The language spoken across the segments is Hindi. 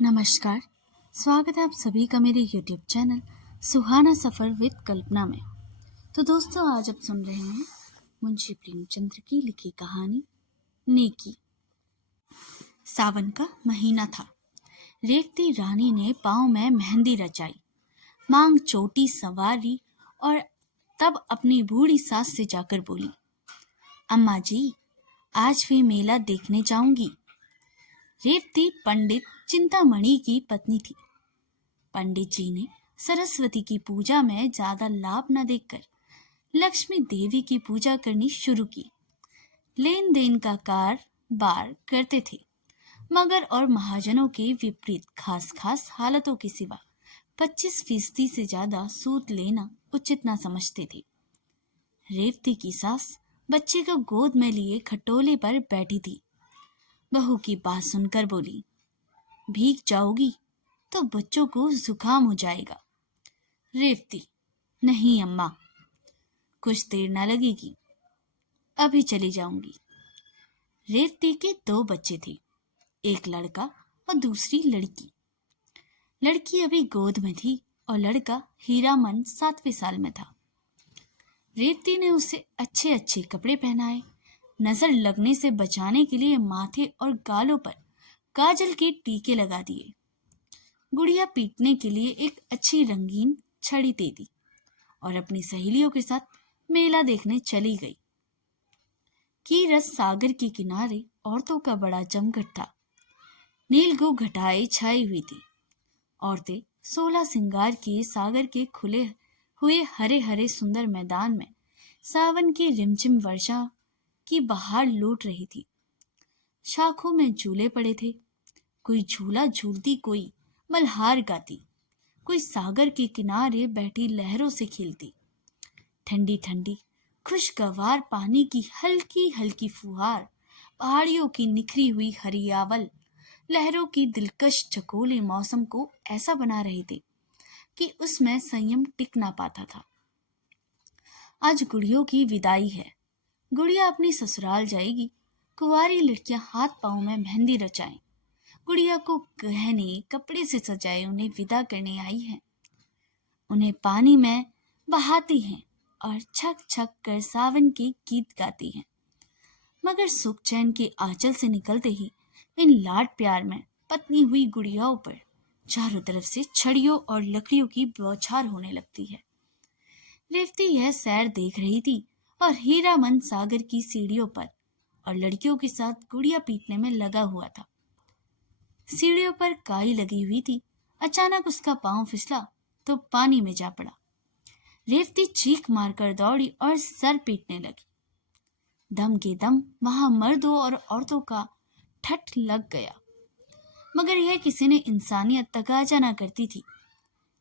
नमस्कार। स्वागत है आप सभी का मेरे YouTube channel Suhana Safar with Kalpana में। तो दोस्तों, आज आप सुन रहे हैं मुंशी प्रेमचंद्र की लिखी कहानी नेकी। सावन का महीना था। रेवती रानी ने पाँव में मेहंदी रचाई, मांग चोटी संवारी और तब अपनी बूढ़ी सास से जाकर बोली, अम्मा जी, आज भी मेला देखने जाऊंगी। रेवती पंडित चिंतामणि की पत्नी थी। पंडित जी ने सरस्वती की पूजा में ज्यादा लाभ न देखकर लक्ष्मी देवी की पूजा करनी शुरू की। लेन देन का कारोबार करते थे, मगर और महाजनों के विपरीत खास खास हालतों के सिवा 25% से ज्यादा सूद लेना उचित न समझते थे। रेवती की सास बच्चे को गोद में लिए खटोले पर बैठी थी। बहू की बात सुनकर बोली, भीग जाओगी तो बच्चों को जुकाम हो जाएगा। रेवती, नहीं अम्मा, कुछ देर न लगेगी, अभी चली जाऊंगी। रेवती के 2 बच्चे थे, एक लड़का और दूसरी लड़की। लड़की अभी गोद में थी और लड़का हीरामन 7वें साल में था। रेवती ने उसे अच्छे अच्छे कपड़े पहनाए, नजर लगने से बचाने के लिए माथे और गालों पर काजल के टीके लगा दिए। गुड़िया पीटने के लिए एक अच्छी रंगीन छड़ी दे दी और अपनी सहेलियों के साथ मेला देखने चली गई। कीरस सागर के किनारे औरतों का बड़ा जमघट था। नीलगो घटाएं छाई हुई थी। औरतें 16 सिंगार किए सागर के खुले हुए हरे हरे सुंदर मैदान में सावन की रिमझिम वर्षा की बहार लूट रही थी। शाखों में झूले पड़े थे। कोई झूला झूलती, कोई मल्हार गाती, कोई सागर के किनारे बैठी लहरों से खेलती। ठंडी ठंडी खुशगवार पानी की हल्की हल्की फुहार पहाड़ियों की निखरी हुई हरियावल लहरों की दिलकश चकोले मौसम को ऐसा बना रहे थे कि उसमें संयम टिक ना पाता था। आज गुड़ियों की विदाई है। गुड़िया अपनी ससुराल जाएगी। कुंवारी लड़कियां हाथ पांव में मेहंदी रचाएं, गुड़िया को गहने कपड़े से सजाए उन्हें विदा करने आई हैं। उन्हें पानी में बहाती हैं और छक छक कर सावन के गीत गाती हैं। मगर सुख चैन के आंचल से निकलते ही इन लाड प्यार में पतनी हुई गुड़ियाओं पर चारों तरफ से छड़ियों और लकड़ियों की बौछार होने लगती है। रेवती यह सैर देख रही थी और हीरामन सागर की सीढ़ियों पर और लड़कियों के साथ गुड़िया पीटने में लगा हुआ था। सीढ़ियों पर काई लगी हुई थी। अचानक उसका पांव फिसला तो पानी में जा पड़ा। रेवती चीख मारकर दौड़ी और सर पीटने लगी। दम के दम वहां मर्दों और औरतों का ठठ लग गया, मगर यह किसी ने इंसानियत तकाजा न करती थी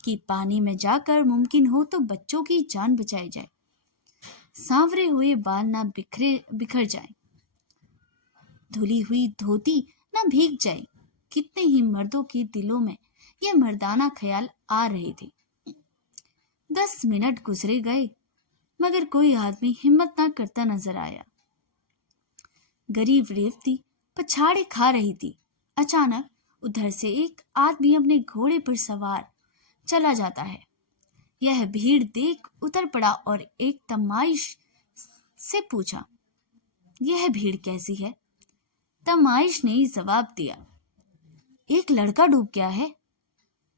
कि पानी में जाकर मुमकिन हो तो बच्चों की जान बचाई जाए, सांवरे हुए बाल ना बिखर जाए, धुली हुई धोती न भीग जाए। कितने ही मर्दों के दिलों में ये मर्दाना ख्याल आ रहे थे। 10 मिनट गुजरे गए, मगर कोई आदमी हिम्मत ना करता नजर आया। गरीब रेवती पछाड़े खा रही थी। अचानक उधर से एक आदमी अपने घोड़े पर सवार चला जाता है। यह भीड़ देख उतर पड़ा और एक तमाइश से पूछा, यह भीड़ कैसी है? तमाइश ने जवाब दिया, एक लड़का डूब गया है।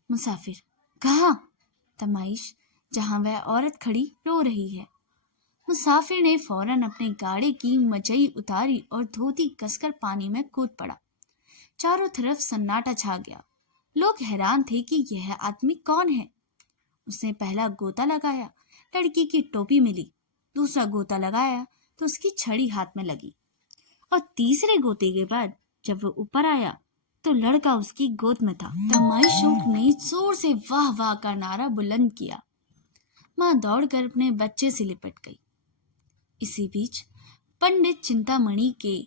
मुसाफिर, कहाँ? तमाइश, जहां वह औरत खड़ी रो रही है। मुसाफिर ने फौरन अपने गाड़ी की मजई उतारी और धोती कसकर पानी में कूद पड़ा। चारों तरफ सन्नाटा छा गया। लोग हैरान थे कि यह आदमी कौन है। उसने पहला गोता लगाया, लड़की की टोपी मिली। दूसरा गोता लगाया तो उसकी छड़ी हाथ में लगी, और तीसरे गोते के बाद जब वो ऊपर आया तो लड़का उसकी गोद में था। तमाइशों ने जोर से वाह वाह का नारा बुलंद किया। मां दौड़कर अपने बच्चे से लिपट गई। इसी बीच पंडित चिंतामणि के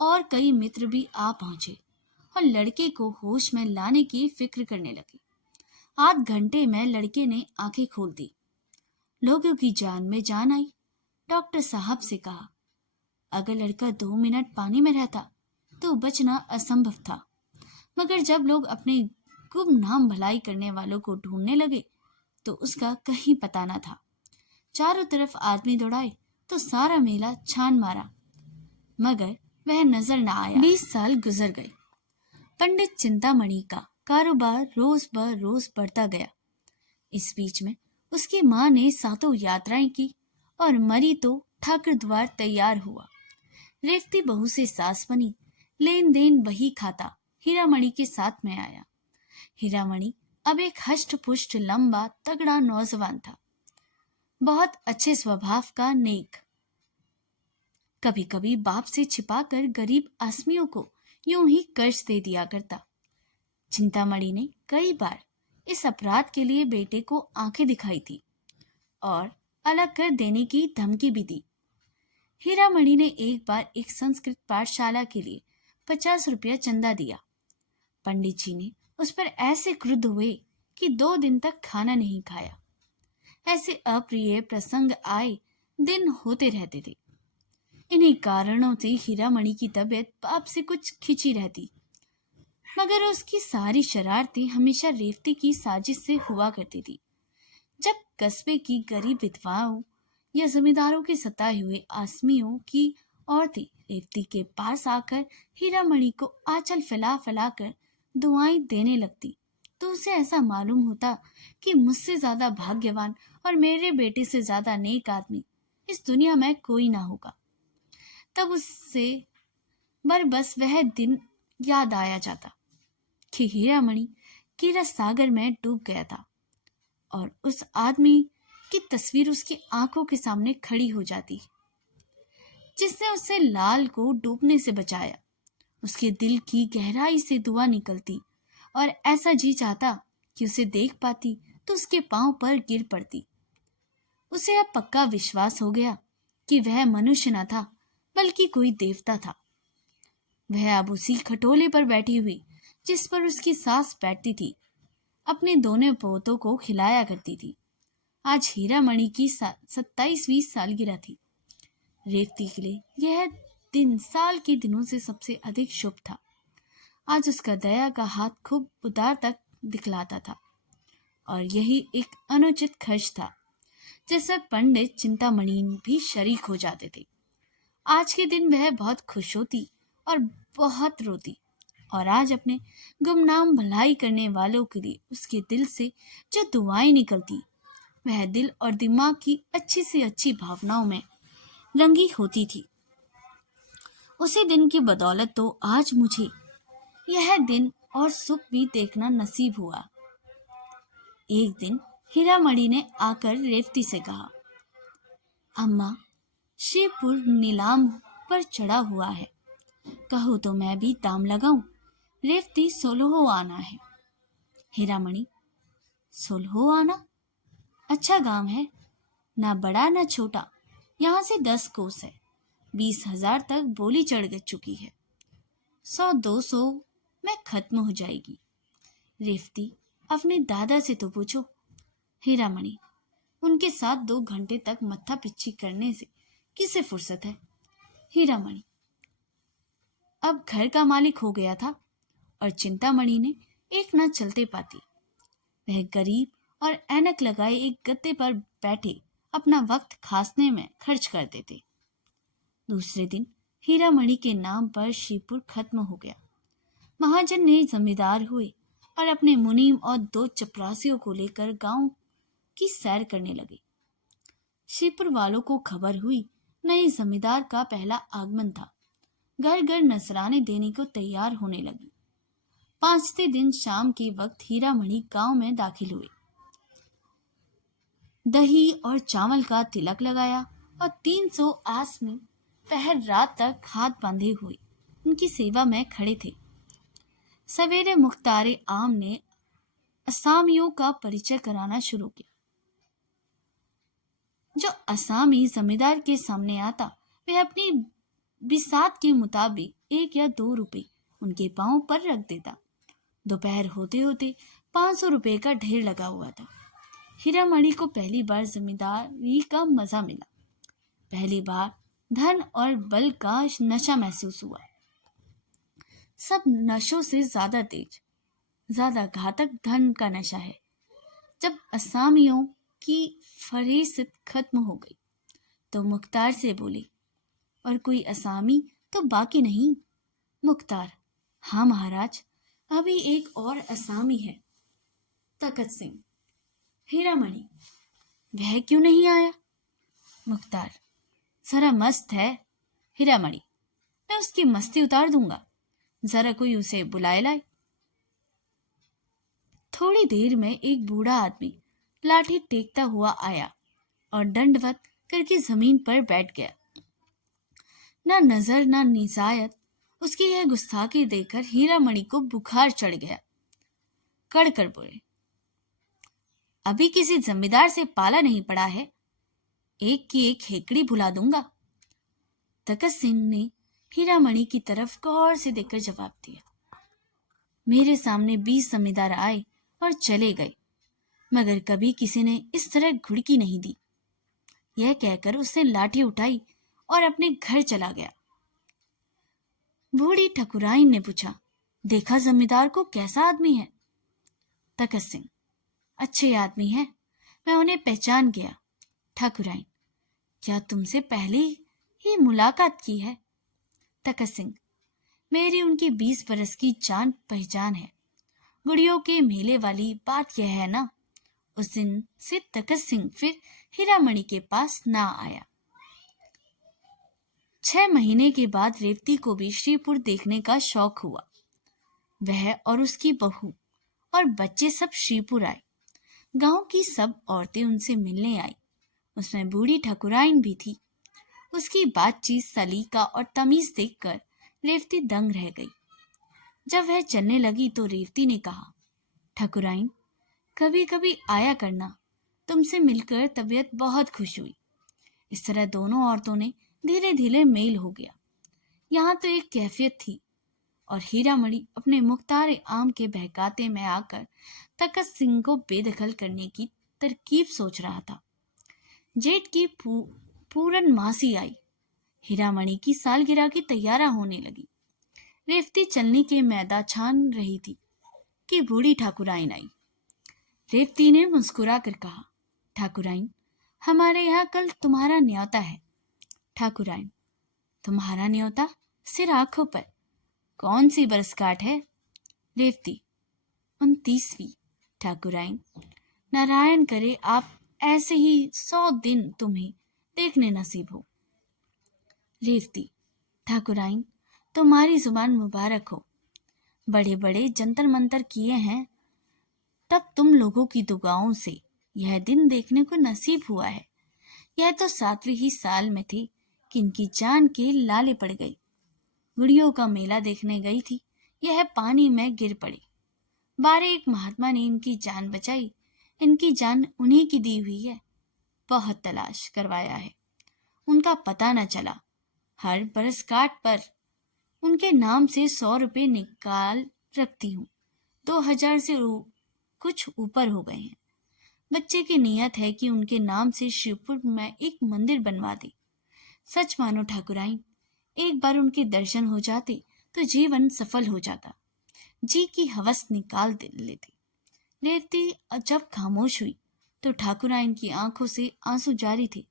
और कई मित्र भी आ पहुंचे और लड़के को होश में लाने की फिक्र करने लगे। आध घंटे में लड़के ने आंखें खोल दी। लोगों की जान में जान आई। डॉक्टर साहब से कहा, अगर लड़का 2 मिनट पानी में रहता तो बचना असंभव था, मगर जब लोग अपने गुमनाम भलाई करने वालों को ढूंढने लगे तो उसका कहीं पता न था। चारों तरफ आदमी दौड़ाए तो सारा मेला छान मारा, मगर वह नजर न आया। 20 साल गुजर गए। पंडित चिंतामणि का कारोबार रोज ब रोज बढ़ता गया। इस बीच में उसकी माँ ने 7 यात्राएं की और मरी तो ठाकुर द्वार तैयार हुआ। रेवती बहू से सास बनी, लेन देन वही खाता हीरामणि के साथ में आया। हीरामणि अब एक हष्ट पुष्ट लंबा तगड़ा नौजवान था, बहुत अच्छे स्वभाव का नेक। कभी कभी बाप से छिपाकर गरीब आदमियों को यूं ही कर्ज दे दिया करता। चिंतामणि ने कई बार इस अपराध के लिए बेटे को आंखें दिखाई थी और अलग कर देने की धमकी भी दी। हीरामणि ने एक बार एक संस्कृत पाठशाला के लिए 50 रुपया चंदा दिया। पंडित जी ने उस पर ऐसे क्रुद्ध हुए कि 2 दिन तक खाना नहीं खाया। ऐसे अप्रिय प्रसंग आए दिन होते रहते थे। इन्हीं कारणों से हीरामणि की तबीयत बाप से कुछ खिंची रहती, मगर उसकी सारी शरारतें हमेशा रेवती की साजिश से हुआ करती थी। जब कस्बे की गरीब विधवाओं या जमींदारों के सताए हुए आदमियों की औरतें रेवती के पास आकर हीरामणि को आंचल फैला फैला कर दुआएं देने लगती, तो उसे ऐसा मालूम होता कि मुझसे ज्यादा भाग्यवान और मेरे बेटे से ज्यादा नेक आदमी इस दुनिया में कोई ना होगा। तब उससे बस वह दिन याद आया जाता कि हीरामणि कीरा सागर में डूब गया था और उस आदमी की तस्वीर उसकी आंखों के सामने खड़ी हो जाती, जिसने उसे लाल को डूबने से बचाया। उसके दिल की गहराई से दुआ निकलती और ऐसा जी चाहता कि उसे देख पाती तो उसके पांव पर गिर पड़ती। उसे अब पक्का विश्वास हो गया कि वह मनुष्य न था बल्कि कोई देवता था। वह अब उसी खटोले पर बैठी हुई जिस पर उसकी सास बैठती थी, अपने दोनों पोतों को खिलाया करती थी। आज हीरामणि की 27वीं सालगिरह थी। रेवती के लिए यह दिन साल के दिनों से सबसे अधिक शुभ था। आज उसका दया का हाथ खूब उदार तक दिखलाता था और यही एक अनुचित खर्च था जिसमें पंडित चिंतामणि भी शरीक हो जाते थे। आज के दिन वह बहुत खुश होती और बहुत रोती, और आज अपने गुमनाम भलाई करने वालों के लिए उसके दिल से जो दुआएं निकलती वह दिल और दिमाग की अच्छी से अच्छी भावनाओं में रंगी होती थी। उसी दिन की बदौलत तो आज मुझे यह दिन और सुख भी देखना नसीब हुआ। एक दिन हीरामणि ने आकर रेवती से कहा, अम्मा, शिवपुर नीलाम पर चढ़ा हुआ है, कहो तो मैं भी दाम लगाऊं। रेवती 16 आना है। हीरामणि, 16 आना? अच्छा गांव है, ना बड़ा ना छोटा, यहाँ से 10 कोस है। 20,000 तक बोली चढ़ चुकी है। 100-200 में खत्म हो जाएगी। रेवती, अपने दादा से तो पूछो। हीरामणि, उनके साथ 2 घंटे तक मत्था पिच्ची करने से किसे फुर्सत है। हीरामणि, अब घर का मालिक हो गया था और चिंतामणि ने एक न चलते पाती। वह गरीब और ऐनक लगाए एक गद्दे पर बैठे अपना वक्त खांसने में खर्च करते थे। दूसरे दिन हीरामणि के नाम पर शिवपुर खत्म हो गया। महाजन ने जमींदार हुए और अपने मुनीम और 2 चपरासियों को लेकर गांव की सैर करने लगे। शिवपुर वालों को खबर हुई नए जमींदार का पहला आगमन था। घर घर नजराने देने को तैयार होने लगी। 5वें दिन शाम के वक्त हीरामणि गांव में दाखिल हुए। दही और चावल का तिलक लगाया और 300 आदमी पहर रात तक हाथ बांधे हुए उनकी सेवा में खड़े थे। सवेरे मुख्तारे आम ने असामियों का परिचय कराना शुरू किया। जो असामी जमींदार के सामने आता वह अपनी बिसात के मुताबिक 1 या 2 रुपए उनके पांव पर रख देता। दोपहर होते होते 500 रुपए का ढेर लगा हुआ था। हीरामणि को पहली बार जमींदारी का मजा मिला। पहली बार धन और बल का नशा महसूस हुआ। सब नशों से ज्यादा तेज। ज्यादा घातक धन का नशा है। जब असामियों की फहरिस्त खत्म हो गई तो मुख्तार से बोली, और कोई असामी तो बाकी नहीं? मुख्तार, हाँ महाराज, अभी एक और असामी है, तखत सिंह। हीरामणि, वह क्यों नहीं आया? मुख्तार, जरा मस्त है। हीरामणि, मैं उसकी मस्ती उतार दूंगा, जरा कोई उसे बुलाए लाए। थोड़ी देर में एक बूढ़ा आदमी लाठी टेकता हुआ आया और दंडवत करके जमीन पर बैठ गया। ना नजर ना निजायत, उसकी यह गुस्ताखी देखकर हीरामणि को बुखार चढ़ गया। कड़कर बोले, अभी किसी जमींदार से पाला नहीं पड़ा है, एक की एक हेकड़ी भुला दूंगा। तखत सिंह ने हीरामणि की तरफ गौर से देखकर जवाब दिया, मेरे सामने 20 जमींदार आए और चले गए, मगर कभी किसी ने इस तरह घुड़की नहीं दी। यह कहकर उसने लाठी उठाई और अपने घर चला गया। बूढ़ी ठकुराइन ने पूछा, देखा जमींदार को, कैसा आदमी है? तखत सिंह, अच्छे आदमी है, मैं उन्हें पहचान गया। ठाकुराइन, क्या तुमसे पहले ही मुलाकात की है? तखत सिंह, मेरी उनकी 20 बरस की जान पहचान है। गुड़ियों के मेले वाली बात यह है ना। उस दिन से तखत सिंह फिर हीरामणि के पास ना आया। 6 महीने के बाद रेवती को भी श्रीपुर देखने का शौक हुआ। वह और उसकी बहू और बच्चे सब श्रीपुर आए। गांव की सब औरतें उनसे मिलने आई। उसमें बूढ़ी ठकुराइन भी थी। उसकी बातचीत, सलीका और तमीज देखकर रेवती दंग रह गई। जब वह चलने लगी तो रेवती ने कहा, ठकुराइन, कभी कभी आया करना, तुमसे मिलकर तबीयत बहुत खुश हुई। इस तरह दोनों औरतों ने धीरे धीरे मेल हो गया। यहाँ तो एक कैफियत थी और हीरामणि अपने मुख्तार आम के बहकाते में आकर तखत सिंह को बेदखल करने की तरकीब सोच रहा था। जेठ की पूरन मासी आई। हीरामणि की सालगिरह की तैयारी होने लगी। रेवती चलने के मैदा छान रही थी कि बूढ़ी ठाकुराइन आई। रेवती ने मुस्कुरा कर कहा, ठाकुराइन, हमारे यहाँ कल तुम्हारा न्योता है। ठाकुराइन, तुम्हारा न्योता? सिर आंखों पर। कौन सी बरसगांठ है? रेवती, 29वीं। ठाकुराइन, नारायण करे आप ऐसे ही 100 दिन तुम्हें देखने नसीब हो। रेवती, ठाकुराइन, तुम्हारी जुबान मुबारक हो। बड़े बड़े जंतर मंतर किए हैं, तब तुम लोगों की दुआओं से यह दिन देखने को नसीब हुआ है। यह तो 7वीं ही साल में थी कि इनकी जान के लाले पड़ गई। गुड़ियों का मेला देखने गई थी, यह पानी में गिर पड़ी। 12 महात्मा ने इनकी जान बचाई। इनकी जान उन्हीं की दी हुई है। बहुत तलाश करवाया है, उनका पता न चला। हर बरसगांठ पर उनके नाम से 100 रुपये निकाल रखती हूँ। 2000 से कुछ ऊपर हो गए हैं। बच्चे की नीयत है कि उनके नाम से शिवपुर में एक मंदिर बनवा दे। सच मानो ठाकुराइन, एक बार उनके दर्शन हो जाते तो जीवन सफल हो जाता। जी की हवस निकाल लेती। रेवती जब खामोश हुई तो ठाकुराइन की आंखों से आंसू जारी थे।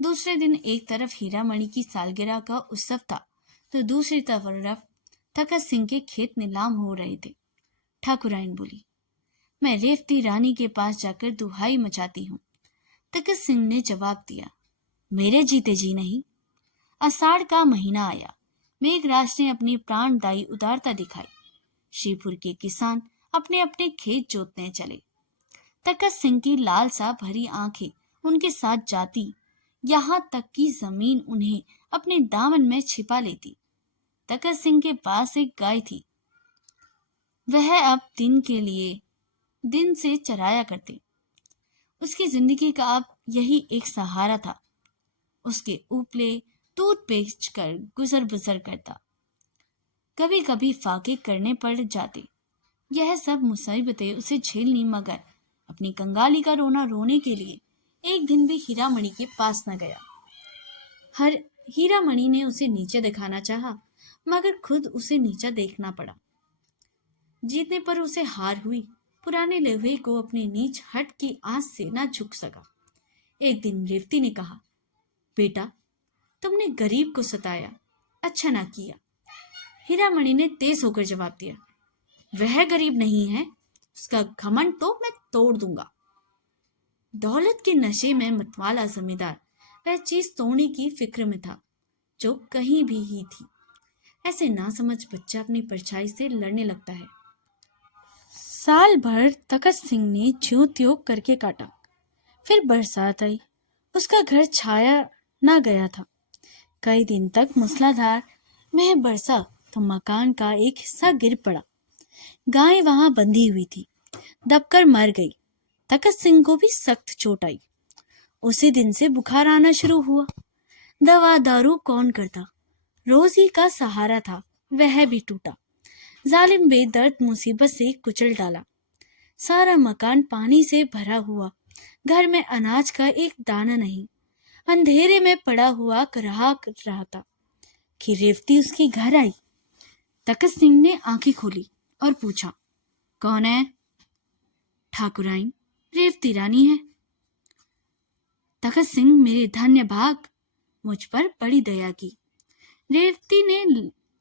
दूसरे दिन एक तरफ हीरामणि की सालगिरह का उत्सव था तो दूसरी तरफ तखत सिंह के खेत नीलाम हो रहे थे। ठाकुराइन बोली, मैं रेवती रानी के पास जाकर दुहाई मचाती हूँ। तखत सिंह ने जवाब दिया, मेरे जीते जी नहीं। आषाढ़ का महीना आया। मेघराज ने अपनी प्राणदायी उदारता दिखाई। श्रीपुर के किसान अपने अपने खेत जोतने चले। तखत सिंह की लालसा भरी आंखें उनके साथ जाती, यहाँ तक कि जमीन उन्हें अपने दामन में छिपा लेती। तखत सिंह के पास एक गाय थी। वह अब दिन से चराया करते। उसकी जिंदगी का अब यही एक सहारा था। उसके ऊपले दूध बेचकर गुजर बसर करता। कभी कभी फाके करने पड़ जाते। यह सब मुसीबतें उसे झेलनी, मगर अपनी कंगाली का रोना रोने के लिए एक दिन भी हीरामणि के पास न गया। हीरामणि ने उसे नीचे दिखाना चाहा, मगर खुद उसे नीचा देखना पड़ा। जीतने पर उसे हार हुई। पुराने लोहे को अपनी नीच हट की आंच से ना झुक सका। एक दिन रेवती ने कहा, बेटा, तुमने गरीब को सताया, अच्छा ना किया। हीरामणि ने तेज होकर जवाब दिया, वह गरीब नहीं है, उसका घमंड तो मैं तोड़ दूंगा। दौलत के नशे में मतवाला जमींदार वह चीज तोड़ने की फिक्र में था जो कहीं भी ही थी। ऐसे ना समझ बच्चा अपनी परछाई से लड़ने लगता है। साल भर तखत सिंह ने ज्यों त्यों करके काटा। फिर बरसात आई। उसका घर छाया ना गया था। कई दिन तक मूसलाधार मेघ बरसा तो मकान का एक हिस्सा गिर पड़ा। गाय वहां बंधी हुई थी, दबकर मर गई। तखत सिंह को भी सख्त चोट आई। उसी दिन से बुखार आना शुरू हुआ। दवा दारू कौन करता? रोजी का सहारा था, वह भी टूटा। जालिम बेदर्द मुसीबत से कुचल डाला। सारा मकान पानी से भरा हुआ। घर में अनाज का एक दाना नहीं। अंधेरे में पड़ा हुआ रहा था कि रेवती उसके घर आई। तखत सिंह ने आंखें खोली और पूछा, कौन है? ठाकुराइन, रेवती रानी है। तखत सिंह मेरे धन्य भाग, मुझ पर बड़ी दया की। रेवती ने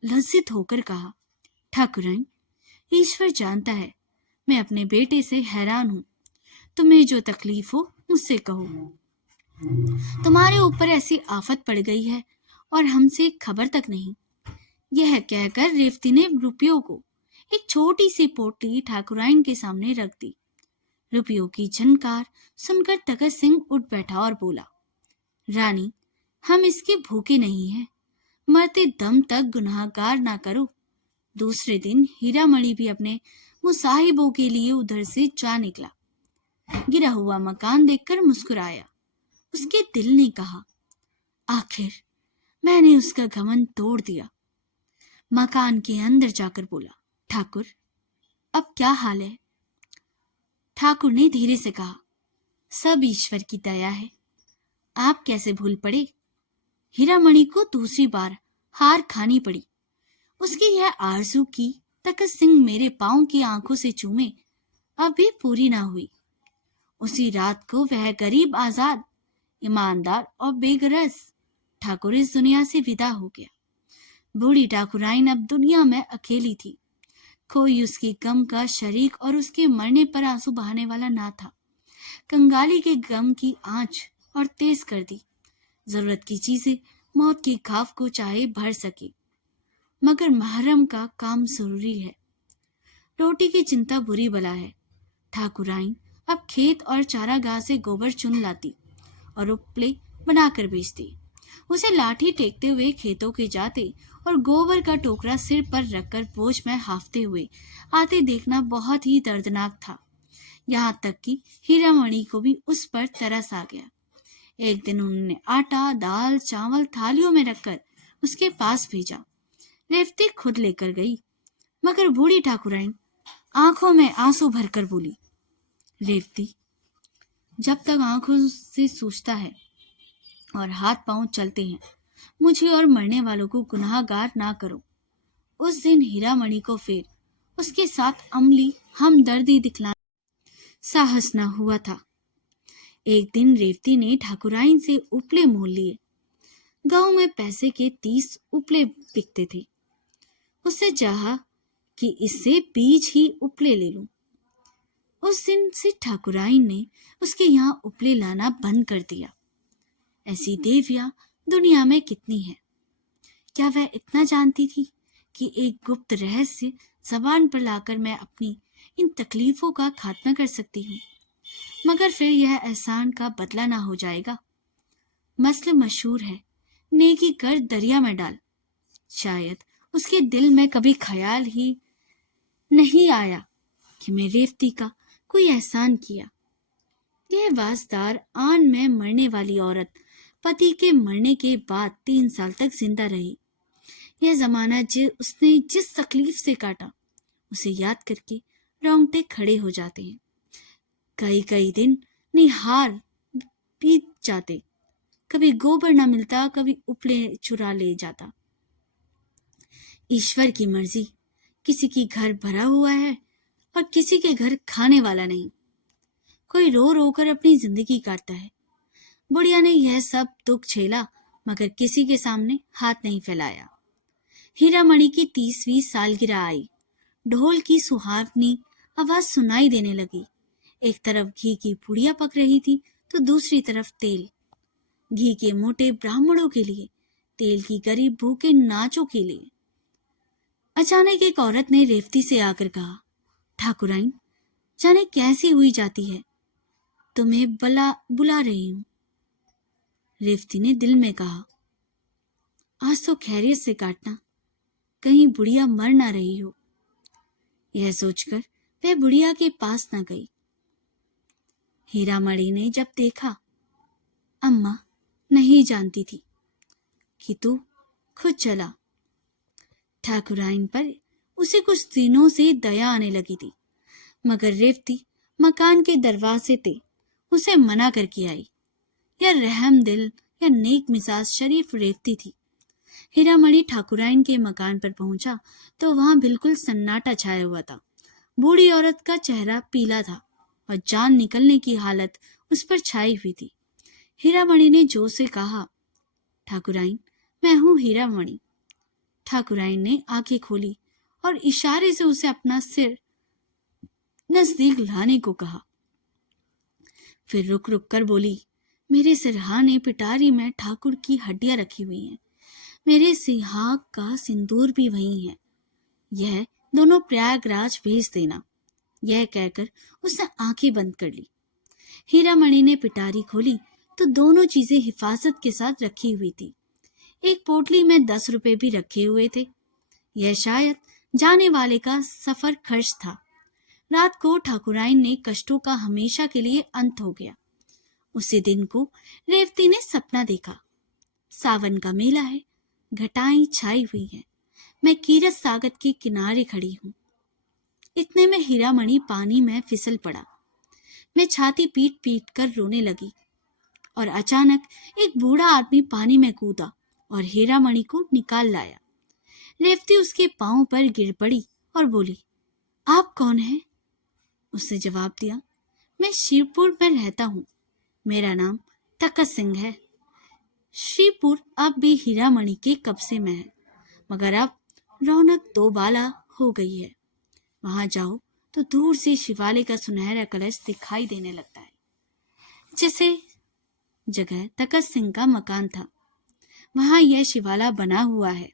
लज्जित होकर कहा, ठाकुराइन, ईश्वर जानता है मैं अपने बेटे से हैरान हूं। तुम्हें जो तकलीफ हो मुझसे कहो। तुम्हारे ऊपर ऐसी आफत पड़ गई है और हमसे खबर तक नहीं। यह कहकर रेवती ने रुपयों को एक छोटी सी पोटली ठाकुराइन के सामने रख दी। रुपयों की झनकार सुनकर तखत सिंह उठ बैठा और बोला, रानी, हम इसके भूखे नहीं हैं। मरते दम तक गुनाहगार ना करो। दूसरे दिन हीरामणि भी अपने मुसाहिबों के लिए उधर से जा निकला। गिरा हुआ मकान देखकर मुस्कुराया। उसके दिल ने कहा, आखिर मैंने उसका घमंड तोड़ दिया। मकान के अंदर जाकर बोला, ठाकुर, अब क्या हाल है? ठाकुर ने धीरे से कहा, सब ईश्वर की दया है। आप कैसे भूल पड़े? हीरामणि को दूसरी बार हार खानी पड़ी। उसकी यह आरज़ू की तखत सिंह मेरे पांव की आंखों से चूमे अब भी पूरी ना हुई। उसी रात को वह गरीब, आजाद, ईमानदार और बेगरज ठाकुर इस दुनिया से विदा हो गया। बूढ़ी ठाकुराइन अब दुनिया में अकेली थी। कोई उसकी गम का शरीक और उसके मरने पर आंसू बहाने वाला ना था। कंगाली के गम की आंच और तेज कर दी। जरूरत की चीजें मौत के खाफ को चाहे भर सके, मगर महरम का काम जरूरी है। रोटी की चिंता बुरी बला है। ठाकुराइन अब खेत और चारागाह से गोबर चुन लाती और उपले बनाकर बेचती। उसे लाठी टेकते हुए खेतों के जाते और गोबर का टोकरा सिर पर रखकर बोझ में हाफते हुए आते देखना बहुत ही दर्दनाक था। यहाँ तक कि हीरामणि को भी उस पर तरस आ गया। एक दिन उन्होंने आटा, दाल, चावल थालियों में रखकर उसके पास भेजा। रेवती खुद लेकर गई, मगर बूढ़ी ठाकुराइन आंखों में आंसू भरकर बोली, रेवती, जब तक आंखों से सूझता है और हाथ पांव चलते हैं, मुझे और मरने वालों को गुनाहगार ना करो। उस दिन हीरामणि को फिर उसके साथ अमली हमदर्दी दिखलाने साहस न हुआ था। एक दिन रेवती ने ठाकुराइन से उपले मोल लिए। गांव में पैसे के 30 उपले बिकते थे। उससे चाहा कि इससे बीज ही उपले ले लूं। उस दिन से ठाकुराइन ने उसके यहाँ उपले लाना बंद कर दिया। ऐसी देवियां दुनिया में कितनी हैं। क्या वह इतना जानती थी कि एक गुप्त रहस्य जबान पर लाकर मैं अपनी इन तकलीफों का खात्मा कर सकती हूँ, मगर फिर यह एहसान का बदला ना हो जाएगा। मसल मशहूर है, नेकी कर दरिया में डाल। शायद उसके दिल में कभी ख्याल ही नहीं आया कि मैं रेवती का कोई एहसान किया। यह वासदार आन में मरने वाली औरत पति के मरने के बाद 3 साल तक जिंदा रही। यह जमाना उसने जिस तकलीफ से काटा, उसे याद करके रोंगटे खड़े हो जाते हैं। कई कई दिन निहार बीत जाते। कभी गोबर ना मिलता, कभी उपले चुरा ले जाता। ईश्वर की मर्जी, किसी की घर भरा हुआ है और किसी के घर खाने वाला नहीं। कोई रो रो कर अपनी जिंदगी काटता है। बुढ़िया ने यह सब दुख झेला मगर किसी के सामने हाथ नहीं फैलाया। हीरामणि की 30वीं सालगिरह आई। ढोल की सुहावनी आवाज सुनाई देने लगी। एक तरफ घी की पुड़िया पक रही थी तो दूसरी तरफ तेल। घी के मोटे ब्राह्मणों के लिए, तेल की गरीब भूखे नाचों के लिए। अचानक एक औरत ने रेवती से आकर कहा, ठाकुराइन, जाने कैसी हुई जाती है, तुम्हें बुला रही हूं। रेवती ने दिल में कहा, आज तो खैरियत से काटना, कहीं बुढ़िया मर ना रही हो। यह सोचकर वह बुढ़िया के पास न गई। हीरामणि ने जब देखा, अम्मा नहीं जानती थी कि तू खुद चला। ठाकुराइन पर उसे कुछ दिनों से दया आने लगी थी, मगर रेवती मकान के दरवाजे पे उसे मना करके आई। यह रहम दिल या नेक मिजाज शरीफ रेवती थी। हीरामणि ठाकुराइन के मकान पर पहुंचा तो वहां बिल्कुल सन्नाटा छाया हुआ था। बूढ़ी औरत का चेहरा पीला था और जान निकलने की हालत उस पर छाई हुई थी। हीरामणि ने जोर से कहा, ठाकुराइन, मैं हूं हीरामणि। ठाकुराइन ने आंखें खोली और इशारे से उसे अपना सिर नजदीक लाने को कहा। फिर रुक रुक कर बोली, मेरे सिरहाने पिटारी में ठाकुर की हड्डियां रखी हुई हैं। मेरे सिहाग का सिंदूर भी वही है। यह दोनों प्रयागराज भेज देना। यह कहकर उसने आंखें बंद कर ली। हीरामणि ने पिटारी खोली तो दोनों चीजें हिफाजत के साथ रखी हुई थी। एक पोटली में 10 रुपए भी रखे हुए थे। यह शायद जाने वाले का सफर खर्च था। रात को ठाकुराइन ने कष्टों का हमेशा के लिए अंत हो गया। उसी दिन को रेवती ने सपना देखा। सावन का मेला है, घटाएं छाई हुई है, मैं कीरत सागर के किनारे खड़ी हूं। इतने में हीरामणि पानी में फिसल पड़ा। मैं छाती पीट पीट कर रोने लगी और अचानक एक बूढ़ा आदमी पानी में कूदा और हीरामणि को निकाल लाया। रेवती उसके पांव पर गिर पड़ी और बोली, आप कौन हैं? उसने जवाब दिया, मैं शिवपुर में रहता हूं। मेरा नाम तकत सिंह है। श्रीपुर अब भी हीरामणि के कब्जे में है, मगर अब रौनक दोबाला हो गई है। वहां जाओ तो दूर से शिवालय का सुनहरा कलश दिखाई देने लगता है। जिसे जगह तकत सिंह का मकान था, वहां यह शिवाला बना हुआ है।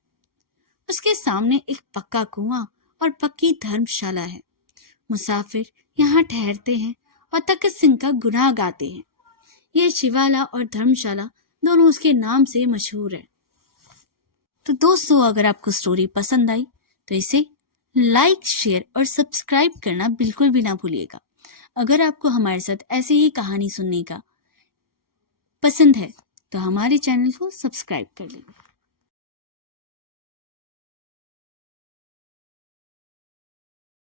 उसके सामने एक पक्का कुआं और पक्की धर्मशाला है। मुसाफिर यहाँ ठहरते हैं और तकत सिंह का गुनाह गाते हैं। यह शिवाला और धर्मशाला दोनों उसके नाम से मशहूर है। तो दोस्तों, अगर आपको स्टोरी पसंद आई तो इसे लाइक, शेयर और सब्सक्राइब करना बिल्कुल भी ना भूलिएगा। अगर आपको हमारे साथ ऐसे ही कहानी सुनने का पसंद है तो हमारे चैनल को सब्सक्राइब कर लें।